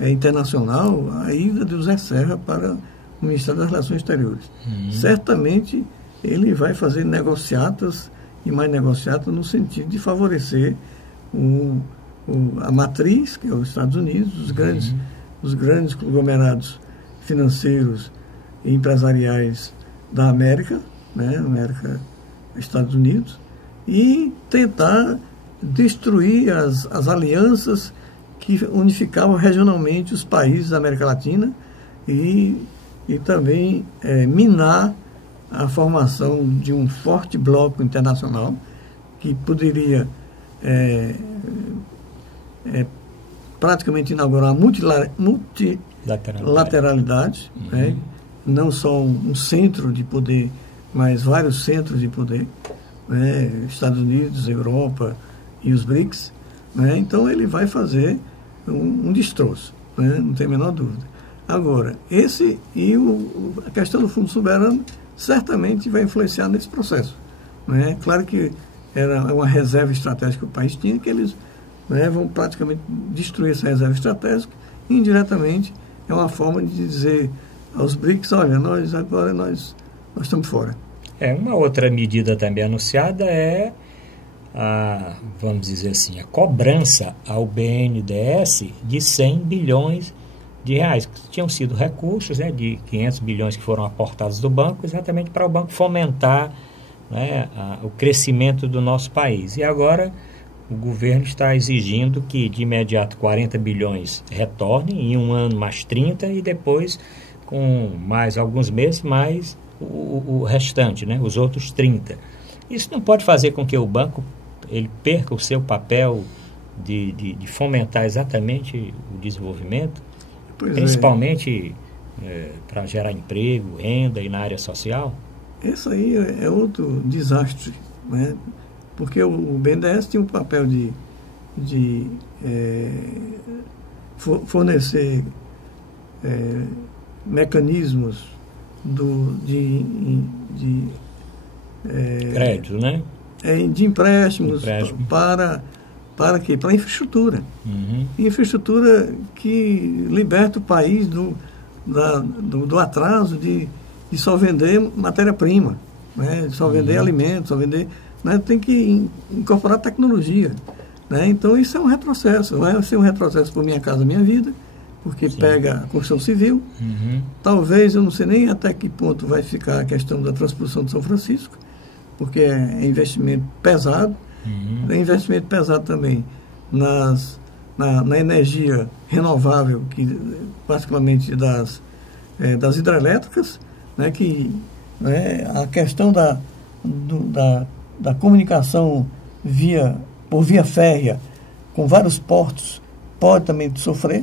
internacional a ida do Zé Serra para o Ministério das Relações Exteriores. Certamente ele vai fazer negociatas e mais negociatas no sentido de favorecer a matriz, que é os Estados Unidos, os grandes conglomerados financeiros e empresariais da América, né, Estados Unidos, e tentar destruir as alianças que unificavam regionalmente os países da América Latina e também minar a formação de um forte bloco internacional que poderia praticamente inaugurar a multilateralidade, né? Não só um centro de poder, mas vários centros de poder, né? Estados Unidos, Europa e os BRICS. Né? Então ele vai fazer um destroço, né? Não tem a menor dúvida. Agora, a questão do fundo soberano certamente vai influenciar nesse processo. Né? Claro que era uma reserva estratégica que o país tinha, que eles, né, vão praticamente destruir essa reserva estratégica, e indiretamente é uma forma de dizer aos BRICS, olha, nós estamos fora. Uma outra medida também anunciada é vamos dizer assim, a cobrança ao BNDES de 100 bilhões de reais, que tinham sido recursos, né, de 500 bilhões que foram aportados do banco, exatamente para o banco fomentar, né, o crescimento do nosso país. E agora o governo está exigindo que de imediato 40 bilhões retornem, em um ano mais 30 e depois, com mais alguns meses, mais o restante, né, os outros 30. Isso não pode fazer com que o banco ele perca o seu papel de fomentar exatamente o desenvolvimento, principalmente para gerar emprego, renda e na área social? Isso aí é outro desastre, né? Porque o BNDES tem um papel de fornecer mecanismos de crédito, né? De empréstimos para quê? Para infraestrutura. Infraestrutura que liberta o país do atraso de só vender matéria-prima, né? Só vender alimentos, só vender... Né? Tem que incorporar tecnologia. Né? Então isso é um retrocesso. Vai ser um retrocesso por Minha Casa Minha Vida, porque pega a construção civil. Talvez, eu não sei nem até que ponto vai ficar a questão da transposição de São Francisco, porque é investimento pesado. É investimento pesado também na energia renovável, particularmente das hidrelétricas, né, que, né, a questão da comunicação por via férrea com vários portos pode também sofrer,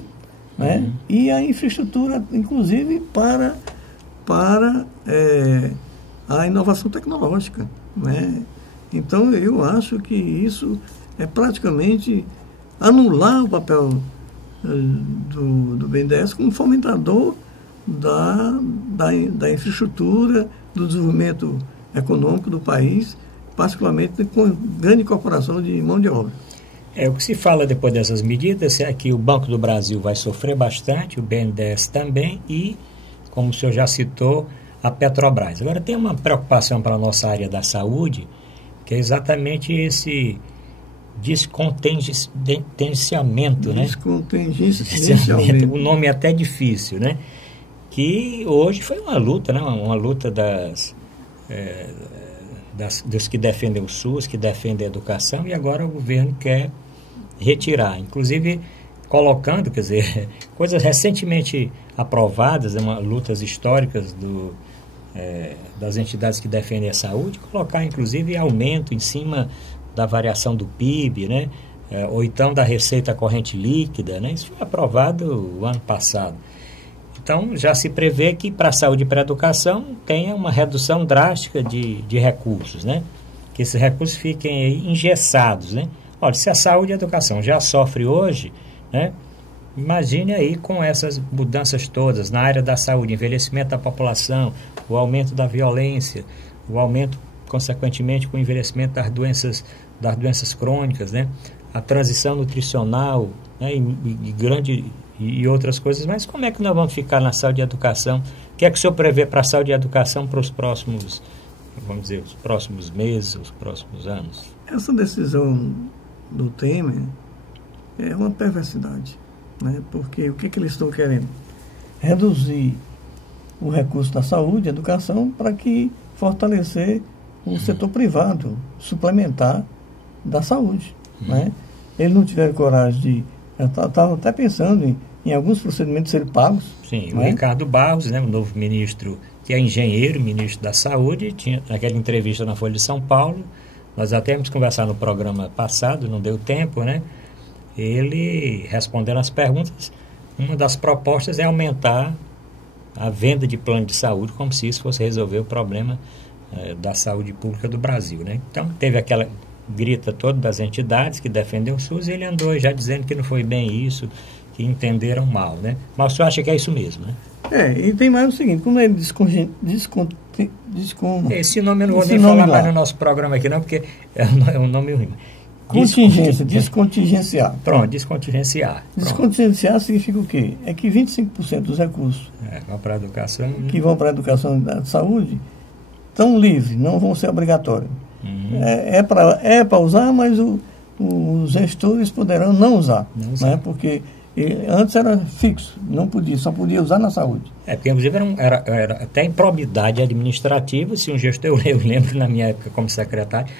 né? E a infraestrutura, inclusive, para a inovação tecnológica, né? Então, eu acho que isso é praticamente anular o papel do BNDES como fomentador da infraestrutura, do desenvolvimento econômico do país, particularmente com grande incorporação de mão de obra. O que se fala depois dessas medidas é que o Banco do Brasil vai sofrer bastante, o BNDES também e, como o senhor já citou, a Petrobras. Agora, tem uma preocupação para a nossa área da saúde, que é exatamente esse descontingenciamento, né? Descontingenciamento. O nome é até difícil, né? Que hoje foi uma luta, né? Uma luta dos que defendem o SUS, que defendem a educação, e agora o governo quer retirar, inclusive colocando, quer dizer, coisas recentemente aprovadas, lutas históricas das entidades que defendem a saúde, colocar inclusive aumento em cima da variação do PIB, né? Ou então da receita corrente líquida, né? Isso foi aprovado o ano passado. Então, já se prevê que para a saúde e para a educação tenha uma redução drástica de recursos, né? Que esses recursos fiquem aí engessados, né? Olha, se a saúde e a educação já sofrem hoje, né? Imagine aí com essas mudanças todas na área da saúde, envelhecimento da população, o aumento da violência, o aumento, consequentemente, com o envelhecimento das doenças crônicas, né? A transição nutricional, né? E outras coisas, mas como é que nós vamos ficar na saúde e educação? O que é que o senhor prevê para a saúde e educação para os próximos, vamos dizer, os próximos meses, os próximos anos? Essa decisão do Temer é uma perversidade, né? Porque o que eles estão querendo? Reduzir o recurso da saúde e educação para que fortalecer o setor privado, suplementar da saúde, né? Eles não tiveram coragem de... Estavam até pensando em alguns procedimentos serem pagos. Sim, né? O Ricardo Barros, né, o novo ministro, que é engenheiro, ministro da Saúde, tinha naquela entrevista na Folha de São Paulo, nós até temos conversado no programa passado, não deu tempo, né? Ele, respondendo às perguntas, uma das propostas é aumentar a venda de plano de saúde, como se isso fosse resolver o problema da saúde pública do Brasil, né? Então, teve aquela grita toda das entidades que defendem o SUS, e ele andou já dizendo que não foi bem isso, que entenderam mal, né? Mas o senhor acha que é isso mesmo, né? E tem mais o seguinte, como ele esse nome eu não vou nem falar mais no nosso programa aqui não, porque é um nome ruim. Descontingenciar. Pronto, descontingenciar. Descontingenciar significa o quê? É que 25% dos recursos vão para a educação, que vão para a educação e saúde estão livres, não vão ser obrigatórios. É para usar, mas os gestores poderão não usar. Né? Porque antes era fixo, não podia, só podia usar na saúde. Porque inclusive era até improbidade administrativa, se um gestor, eu lembro na minha época como secretário,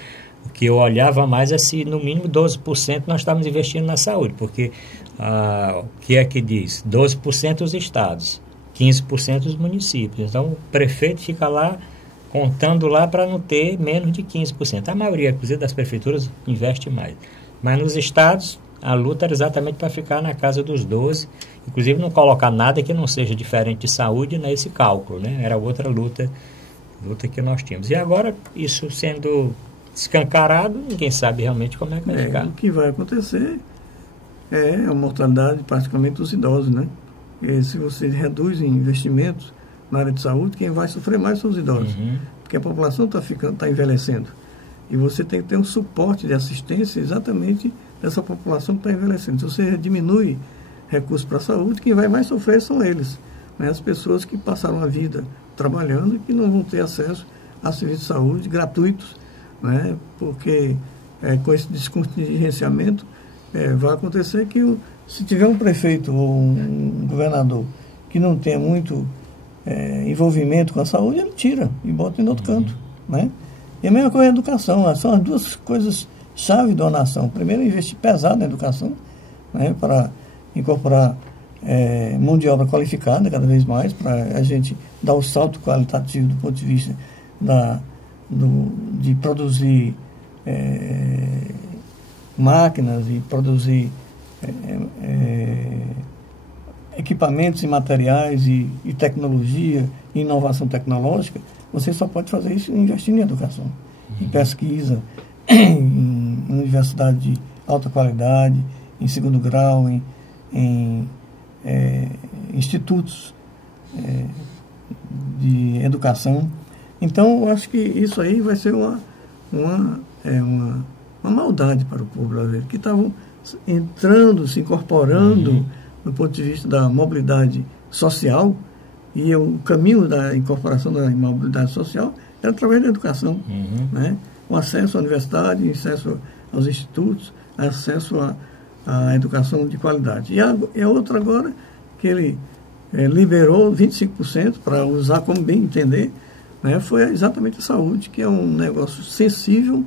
o que eu olhava mais é se no mínimo 12% nós estávamos investindo na saúde, porque o que é que diz? 12% os estados, 15% os municípios. Então o prefeito fica lá contando lá para não ter menos de 15%. A maioria, inclusive, das prefeituras investe mais. Mas nos estados, a luta era exatamente para ficar na casa dos 12%, inclusive não colocar nada que não seja diferente de saúde nesse cálculo, né? Era outra luta que nós tínhamos. E agora, isso sendo escancarado, ninguém sabe realmente como é que vai ficar. O que vai acontecer é a mortalidade, particularmente dos idosos, né? E se você reduz investimentos na área de saúde, quem vai sofrer mais são os idosos, porque a população está envelhecendo. E você tem que ter um suporte de assistência exatamente dessa população que está envelhecendo. Se você diminui recursos para a saúde, quem vai mais sofrer são eles, né? As pessoas que passaram a vida trabalhando e que não vão ter acesso a serviços de saúde gratuitos, né? Porque com esse descontingenciamento vai acontecer que se tiver um prefeito ou um governador que não tenha muito envolvimento com a saúde, ele tira e bota em outro canto, né? E a mesma coisa é a educação. São as duas coisas chave da nação. Primeiro, investir pesado na educação, né, para incorporar mão de obra qualificada cada vez mais, para a gente dar o salto qualitativo do ponto de vista de produzir máquinas e produzir equipamentos e materiais e tecnologia e inovação tecnológica. Você só pode fazer isso investindo em educação, em pesquisa, em universidade de alta qualidade, em segundo grau, em institutos de educação. Então, eu acho que isso aí vai ser uma maldade para o povo brasileiro, que estavam entrando, se incorporando do ponto de vista da mobilidade social, e o caminho da incorporação da mobilidade social é através da educação, né? O acesso à universidade, acesso aos institutos, acesso à educação de qualidade. E a outra agora, que ele liberou 25% para usar como bem entender, né, foi exatamente a saúde, que é um negócio sensível,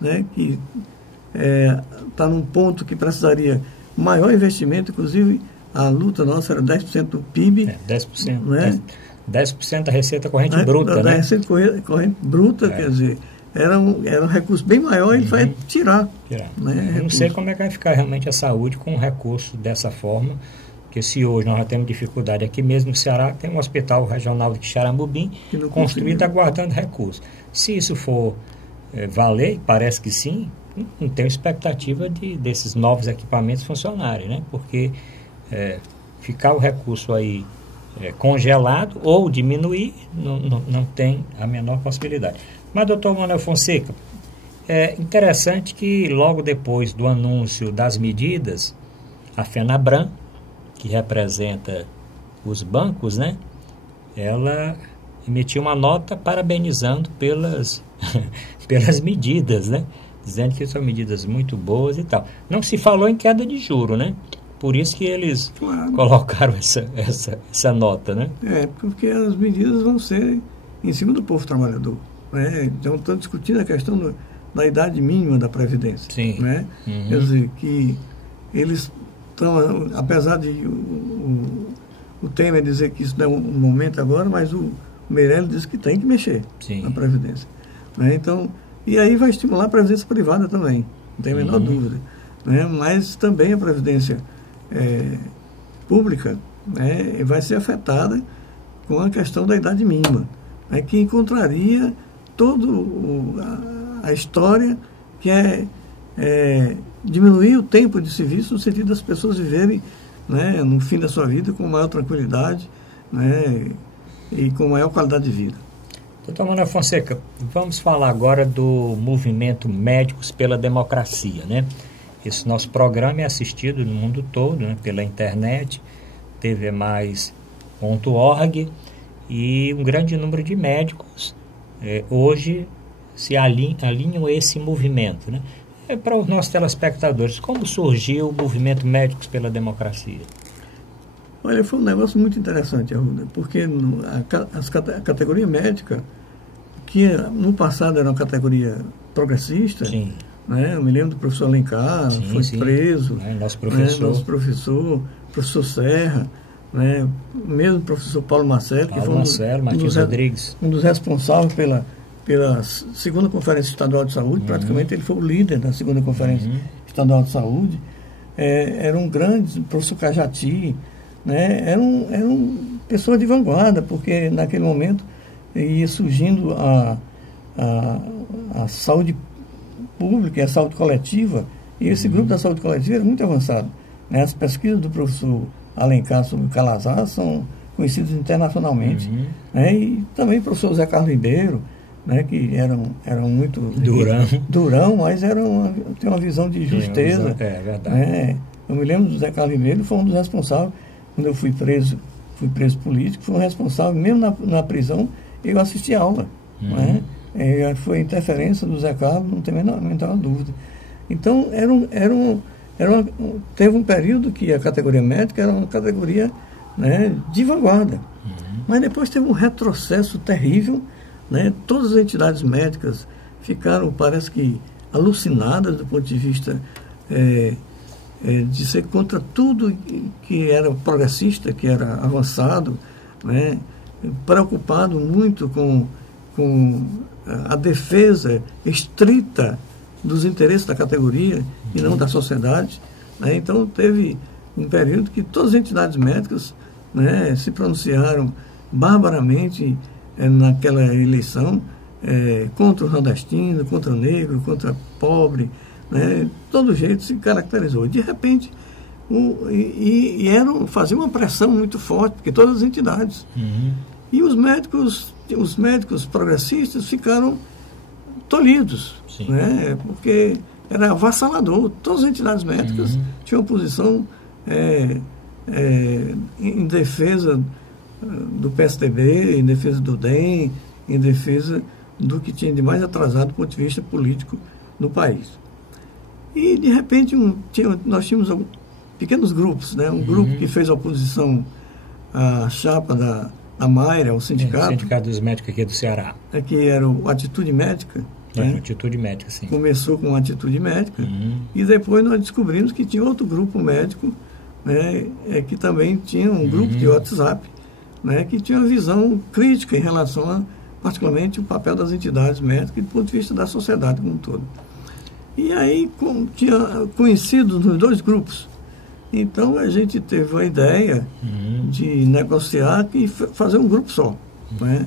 né, que está num ponto que precisaria maior investimento, inclusive a luta nossa era 10% do PIB. 10%. Né? 10% da receita corrente bruta, da né? receita corrente bruta, quer dizer, era um recurso bem maior, ele vai tirar. Né, eu não sei como é que vai ficar realmente a saúde com um recurso dessa forma, porque se hoje nós já temos dificuldade aqui mesmo no Ceará, tem um hospital regional de Xaramubim construído aguardando recursos. Se isso for valer, parece que sim, não tenho expectativa desses novos equipamentos funcionarem, né? Porque ficar o recurso aí congelado ou diminuir, não tem a menor possibilidade. Mas, doutor Manuel Fonseca, é interessante que logo depois do anúncio das medidas, a FENABRAN, que representa os bancos, né, ela emitiu uma nota parabenizando pelas medidas, né, dizendo que são medidas muito boas e tal. Não se falou em queda de juro, né? Por isso que eles colocaram essa nota, né? Porque as medidas vão ser em cima do povo trabalhador. Né? Então, estão discutindo a questão da idade mínima da Previdência. Sim. Né? Uhum. Quer dizer, que eles estão, apesar de o Temer dizer que isso não é um momento agora, mas o Meirelles diz que tem que mexer na Previdência. Né? Então, e aí vai estimular a Previdência privada também, não tem a menor dúvida. Né? Mas também a Previdência pública, né, vai ser afetada com a questão da idade mínima, né, que encontraria toda a história que diminuir o tempo de serviço no sentido das pessoas viverem, né, no fim da sua vida com maior tranquilidade, né, e com maior qualidade de vida. Doutor Manuel Fonseca, vamos falar agora do movimento Médicos pela Democracia, né? Esse nosso programa é assistido no mundo todo, né, pela internet, tvmais.org, e um grande número de médicos hoje se alinham a esse movimento. Né? Para os nossos telespectadores, como surgiu o movimento Médicos pela Democracia? Olha, foi um negócio muito interessante, Arruda, porque a categoria médica, que no passado era uma categoria progressista, sim, né? Eu me lembro do professor Alencar, foi preso, nosso professor Serra, né? Mesmo o professor Paulo Marcelo, que foi um dos responsáveis pela segunda Conferência Estadual de Saúde, praticamente ele foi o líder da segunda Conferência Estadual de Saúde. Era um grande professor Cajati, né? Eram pessoas de vanguarda, porque naquele momento ia surgindo a saúde pública e a saúde coletiva, e esse grupo da saúde coletiva era muito avançado. Né? As pesquisas do professor Alencar sobre o Calazar são conhecidas internacionalmente. Né? E também o professor Zé Carlos Ribeiro, né? Que eram muito durão, mas tem uma visão de justeza. É verdade. Né? Eu me lembro do Zé Carlos Ribeiro, foi um dos responsáveis, quando eu fui preso político, foi um responsável, mesmo na prisão, eu assisti a aula. Né? Foi interferência do Zé Carlos, não tem a menor dúvida. Então, teve um período que a categoria médica era uma categoria, né, de vanguarda. Mas depois teve um retrocesso terrível, né? Todas as entidades médicas ficaram, parece que, alucinadas do ponto de vista de ser contra tudo que era progressista, que era avançado, né? Preocupado muito com a defesa estrita dos interesses da categoria e não da sociedade. Né? Então, teve um período que todas as entidades médicas, né, se pronunciaram barbaramente naquela eleição contra o nordestino, contra o negro, contra o pobre. Né? Todo jeito se caracterizou. De repente, faziam uma pressão muito forte, porque todas as entidades. E os médicos progressistas ficaram tolhidos, né? Porque era avassalador. Todas as entidades médicas tinham uma posição em defesa do PSDB, em defesa do DEM, em defesa do que tinha de mais atrasado do ponto de vista político no país. E, de repente, nós tínhamos pequenos grupos, né? Um grupo que fez oposição à chapa a Mayra, o sindicato. O Sindicato dos Médicos aqui do Ceará. Que era o Atitude Médica. Né? Atitude Médica, sim. Começou com Atitude Médica, e depois nós descobrimos que tinha outro grupo médico, né, que também tinha um grupo de WhatsApp, né, que tinha uma visão crítica em relação a, particularmente, o papel das entidades médicas e do ponto de vista da sociedade como um todo. E aí tinha conhecidos nos dois grupos. Então a gente teve a ideia de negociar e fazer um grupo só. Né?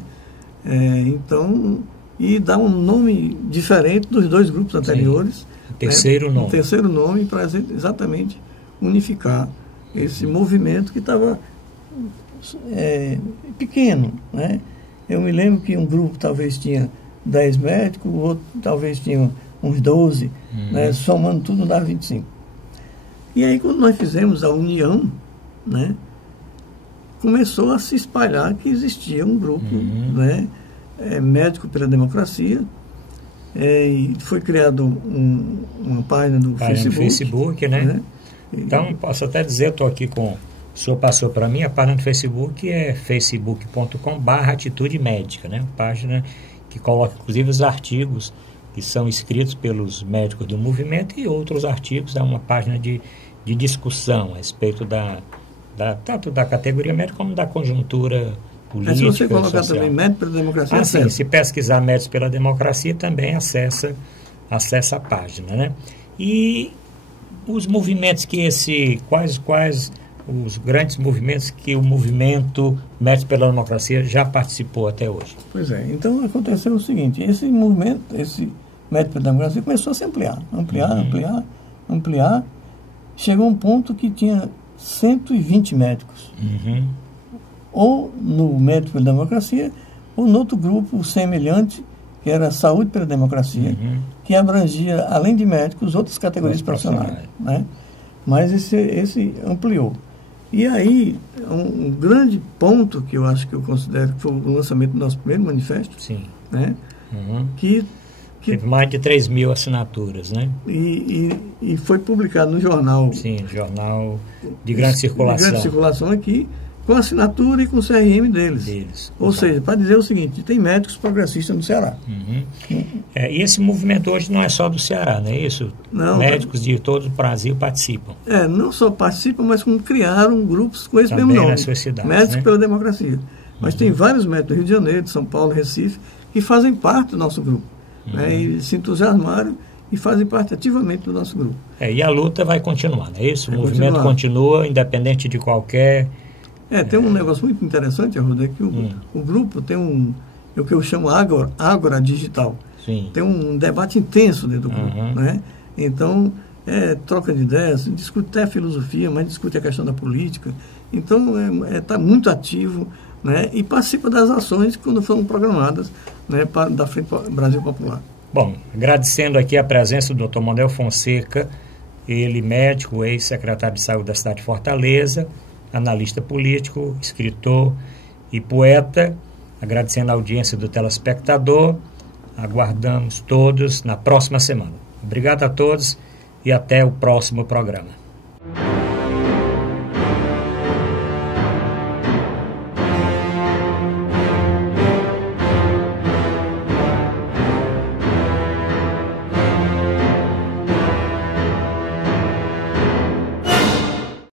Então, e dar um nome diferente dos dois grupos anteriores. Terceiro nome. Um terceiro nome para exatamente unificar esse movimento que estava pequeno. Né? Eu me lembro que um grupo talvez tinha 10 médicos, o outro talvez tinha uns 12, né? Somando tudo dá 25. E aí, quando nós fizemos a união, né, começou a se espalhar que existia um grupo, né, Médico pela Democracia, e foi criado uma página do Facebook, né? Então, posso até dizer, eu estou aqui com... O senhor passou para mim, a página do Facebook é facebook.com/atitude médica, né? Uma página que coloca, inclusive, os artigos que são escritos pelos médicos do movimento e outros artigos. É uma página de discussão a respeito tanto da categoria médica como da conjuntura política. Se você colocar social. Também Médicos pela Democracia, sim, se pesquisar Médicos pela Democracia, também acessa a página, né? E os movimentos quais os grandes movimentos que o movimento Médicos pela Democracia já participou até hoje? Pois é, então aconteceu o seguinte, esse movimento, esse Médicos pela Democracia começou a se ampliar, chegou a um ponto que tinha 120 médicos. Ou no Médicos pela Democracia, ou no outro grupo semelhante, que era Saúde pela Democracia, que abrangia, além de médicos, outras categorias profissionais. Né? Mas esse ampliou. E aí, um grande ponto que eu acho que eu considero que foi o lançamento do nosso primeiro manifesto, né? Que teve mais de 3.000 assinaturas, né? E foi publicado no jornal. Sim, jornal de grande circulação. De grande circulação aqui, com assinatura e com o CRM deles. Ou seja, para dizer o seguinte, tem médicos progressistas no Ceará. E esse movimento hoje não é só do Ceará, não é isso? Não, médicos de todo o Brasil participam. Não só participam, mas como criaram grupos com esse também mesmo nome. Nas suas cidades, Médicos pela Democracia. Mas tem vários médicos do Rio de Janeiro, de São Paulo, Recife, que fazem parte do nosso grupo. Né, e se entusiasmaram e fazem parte ativamente do nosso grupo. E a luta vai continuar, não é isso? O movimento continua, independente de qualquer... Tem um negócio muito interessante, Arruda, é que o grupo tem o que eu chamo Ágora Digital. Sim. Tem um debate intenso dentro do grupo. Né? Então, troca de ideias, discute até a filosofia, mas discute a questão da política. Então, está muito ativo, né? E participa das ações quando foram programadas, né, da Frente Brasil Popular. Bom, agradecendo aqui a presença do Dr. Manuel Fonseca, ele médico, ex-secretário de Saúde da cidade de Fortaleza, analista político, escritor e poeta, agradecendo a audiência do telespectador, aguardamos todos na próxima semana. Obrigado a todos e até o próximo programa.